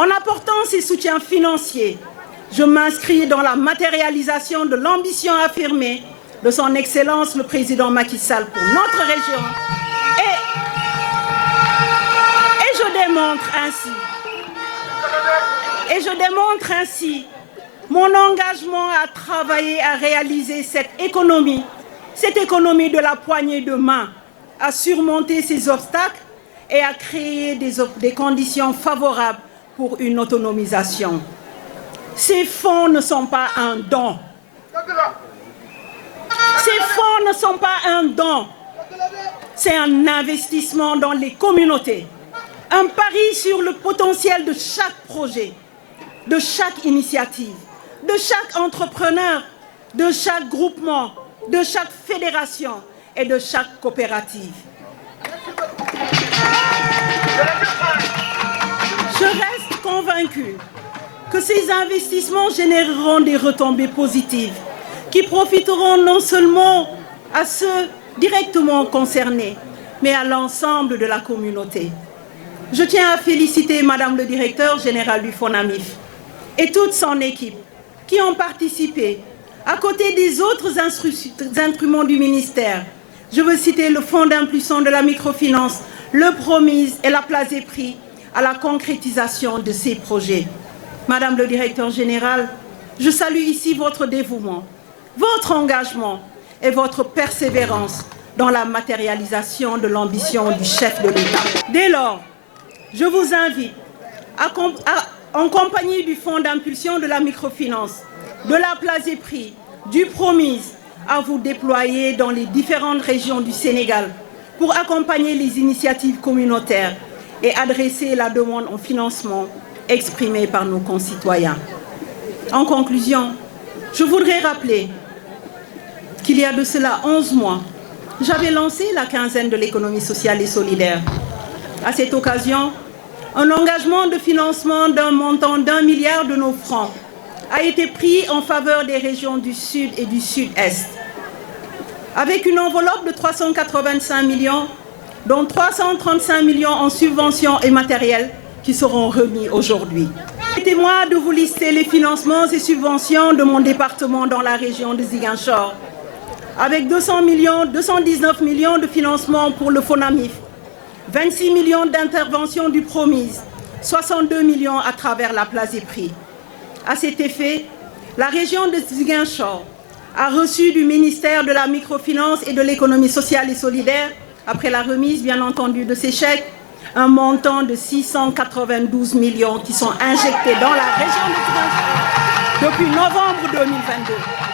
En apportant ces soutiens financiers, je m'inscris dans la matérialisation de l'ambition affirmée de son Excellence le Président Macky Sall pour notre région. Et je démontre ainsi mon engagement à travailler à réaliser cette économie de la poignée de main, à surmonter ces obstacles et à créer des conditions favorables pour une autonomisation. Ces fonds ne sont pas un don. Ces fonds ne sont pas un don. C'est un investissement dans les communautés. Un pari sur le potentiel de chaque projet, de chaque initiative, de chaque entrepreneur, de chaque groupement, de chaque fédération et de chaque coopérative. Je reste convaincue que ces investissements généreront des retombées positives qui profiteront non seulement à ceux directement concernés, mais à l'ensemble de la communauté. Je tiens à féliciter Madame le directeur général du FONAMIF et toute son équipe qui ont participé, à côté des autres instruments du ministère. Je veux citer le Fonds d'impulsion de la microfinance, le Promise et la Place des Prix à la concrétisation de ces projets. Madame le directeur général, je salue ici votre dévouement, votre engagement et votre persévérance dans la matérialisation de l'ambition du chef de l'État. Dès lors, je vous invite, en compagnie du Fonds d'impulsion de la microfinance, de la Place des Prix, du Promise, à vous déployer dans les différentes régions du Sénégal pour accompagner les initiatives communautaires et adresser la demande en financement exprimée par nos concitoyens. En conclusion, je voudrais rappeler qu'il y a de cela 11 mois, j'avais lancé la quinzaine de l'économie sociale et solidaire. À cette occasion, un engagement de financement d'un montant d'1 milliard de nos francs a été pris en faveur des régions du Sud et du Sud-Est, avec une enveloppe de 385 millions, dont 335 millions en subventions et matériel qui seront remis aujourd'hui. Permettez-moi de vous lister les financements et subventions de mon département dans la région de Ziguinchor, avec 219 millions de financement pour le FONAMIF, 26 millions d'interventions du Promise, 62 millions à travers la Place des Prix. À cet effet, la région de Ziguinchor a reçu du ministère de la Microfinance et de l'Économie sociale et solidaire, après la remise bien entendu de ces chèques, un montant de 692 millions qui sont injectés dans la région de Ziguinchor depuis novembre 2022.